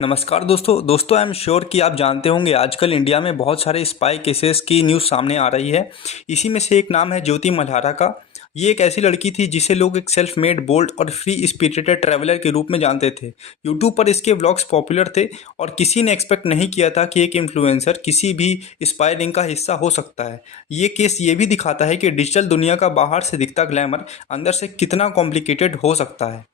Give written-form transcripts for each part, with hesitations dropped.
नमस्कार दोस्तों, I am sure कि आप जानते होंगे आजकल इंडिया में बहुत सारे स्पाई केसेस की न्यूज़ सामने आ रही है। इसी में से एक नाम है ज्योति मल्होत्रा का। ये एक ऐसी लड़की थी जिसे लोग एक सेल्फ मेड बोल्ड और फ्री स्पिरिटेड ट्रैवलर के रूप में जानते थे। यूट्यूब पर इसके व्लॉग्स पॉपुलर थे और किसी ने एक्सपेक्ट नहीं किया था कि एक इन्फ्लुएंसर किसी भी स्पाई रिंग का हिस्सा हो सकता है। ये केस ये भी दिखाता है कि डिजिटल दुनिया का बाहर से दिखता ग्लैमर अंदर से कितना कॉम्प्लिकेटेड हो सकता है।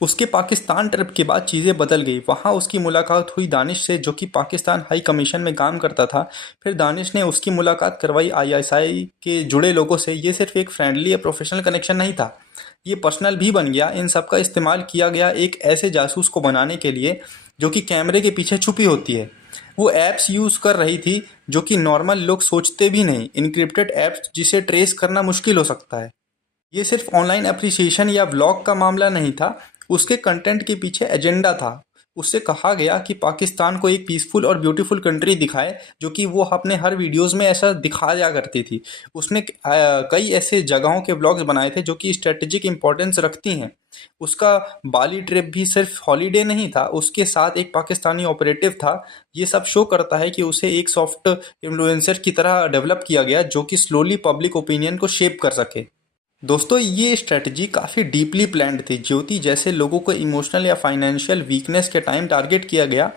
उसके पाकिस्तान ट्रिप के बाद चीज़ें बदल गई। वहाँ उसकी मुलाकात हुई दानिश से, जो कि पाकिस्तान हाई कमीशन में काम करता था। फिर दानिश ने उसकी मुलाकात करवाई आईएसआई के जुड़े लोगों से। ये सिर्फ एक फ्रेंडली या प्रोफेशनल कनेक्शन नहीं था, ये पर्सनल भी बन गया। इन सब का इस्तेमाल किया गया एक ऐसे जासूस को बनाने के लिए जो कि कैमरे के पीछे छुपी होती है। वो ऐप्स यूज़ कर रही थी जो कि नॉर्मल लोग सोचते भी नहीं, इनक्रिप्टेड ऐप्स जिसे ट्रेस करना मुश्किल हो सकता है। ये सिर्फ ऑनलाइन एप्रिसिएशन या व्लॉग का मामला नहीं था, उसके कंटेंट के पीछे एजेंडा था। उससे कहा गया कि पाकिस्तान को एक पीसफुल और ब्यूटीफुल कंट्री दिखाए, जो कि वो अपने हर वीडियोस में ऐसा दिखाया करती थी। उसने कई ऐसे जगहों के व्लॉग्स बनाए थे जो कि स्ट्रेटेजिक इंपॉर्टेंस रखती हैं। उसका बाली ट्रिप भी सिर्फ हॉलीडे नहीं था, उसके साथ एक पाकिस्तानी ऑपरेटिव था। ये सब शो करता है कि उसे एक सॉफ्ट इन्फ्लुएंसर की तरह डेवलप किया गया जो कि स्लोली पब्लिक ओपिनियन को शेप कर सके। दोस्तों, ये स्ट्रेटजी काफ़ी डीपली प्लान्ड थी। ज्योति जैसे लोगों को इमोशनल या फाइनेंशियल वीकनेस के टाइम टारगेट किया गया।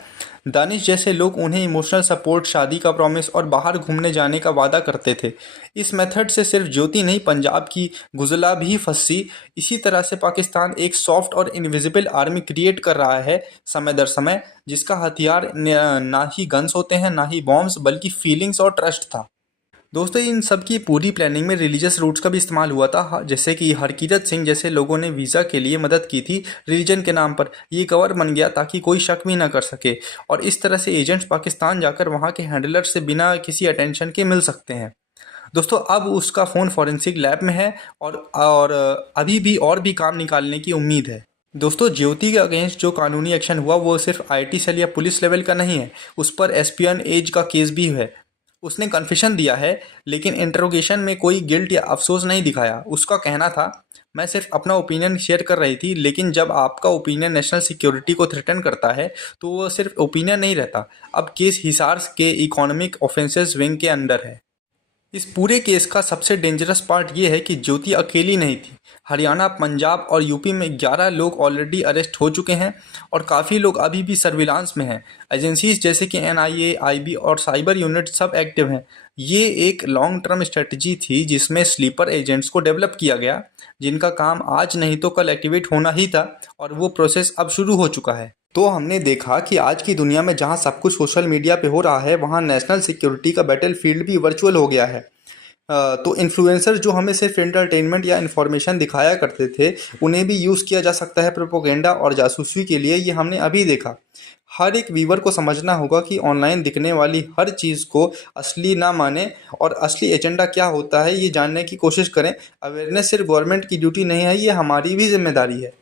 दानिश जैसे लोग उन्हें इमोशनल सपोर्ट, शादी का प्रॉमिस और बाहर घूमने जाने का वादा करते थे। इस मेथड से सिर्फ ज्योति नहीं, पंजाब की गुजला भी फंसी। इसी तरह से पाकिस्तान एक सॉफ्ट और इनविजिबल आर्मी क्रिएट कर रहा है समय दर समय, जिसका हथियार ना ही गन्स होते हैं, ना ही बॉम्ब्स, बल्कि फीलिंग्स और ट्रस्ट था। दोस्तों, इन सब की पूरी प्लानिंग में रिलीजियस रूट्स का भी इस्तेमाल हुआ था। जैसे कि हरकीरत सिंह जैसे लोगों ने वीज़ा के लिए मदद की थी रिलीजन के नाम पर। ये कवर बन गया ताकि कोई शक भी ना कर सके, और इस तरह से एजेंट्स पाकिस्तान जाकर वहाँ के हैंडलर से बिना किसी अटेंशन के मिल सकते हैं। दोस्तों, अब उसका फ़ोन फॉरेंसिक लैब में है और अभी भी और भी काम निकालने की उम्मीद है। दोस्तों, ज्योति के अगेंस्ट जो कानूनी एक्शन हुआ वो सिर्फ आईटी सेल या पुलिस लेवल का नहीं है, उस पर एस्पियन एज का केस भी है। उसने कन्फेशन दिया है, लेकिन इंटरोगेशन में कोई गिल्ट या अफसोस नहीं दिखाया। उसका कहना था, मैं सिर्फ अपना ओपिनियन शेयर कर रही थी, लेकिन जब आपका ओपिनियन नेशनल सिक्योरिटी को थ्रेटन करता है तो वो सिर्फ ओपिनियन नहीं रहता। अब केस हिसार के इकोनॉमिक ऑफेंसेस विंग के अंडर है। इस पूरे केस का सबसे डेंजरस पार्ट ये है कि ज्योति अकेली नहीं थी। हरियाणा, पंजाब और यूपी में 11 लोग ऑलरेडी अरेस्ट हो चुके हैं और काफ़ी लोग अभी भी सर्विलांस में हैं। एजेंसीज जैसे कि एनआईए, आईबी और साइबर यूनिट सब एक्टिव हैं। ये एक लॉन्ग टर्म स्ट्रेटजी थी जिसमें स्लीपर एजेंट्स को डेवलप किया गया, जिनका काम आज नहीं तो कल एक्टिवेट होना ही था, और वो प्रोसेस अब शुरू हो चुका है। तो हमने देखा कि आज की दुनिया में जहां सब कुछ सोशल मीडिया पे हो रहा है, वहां नेशनल सिक्योरिटी का बैटलफील्ड भी वर्चुअल हो गया है। तो इन्फ्लुएंसर जो हमें सिर्फ एंटरटेनमेंट या इन्फॉर्मेशन दिखाया करते थे, उन्हें भी यूज़ किया जा सकता है प्रोपोगेंडा और जासूसी के लिए। ये हमने अभी देखा। हर एक व्यूवर को समझना होगा कि ऑनलाइन दिखने वाली हर चीज़ को असली ना माने, और असली एजेंडा क्या होता है ये जानने की कोशिश करें। अवेयरनेस सिर्फ गवर्नमेंट की ड्यूटी नहीं है, ये हमारी भी जिम्मेदारी है।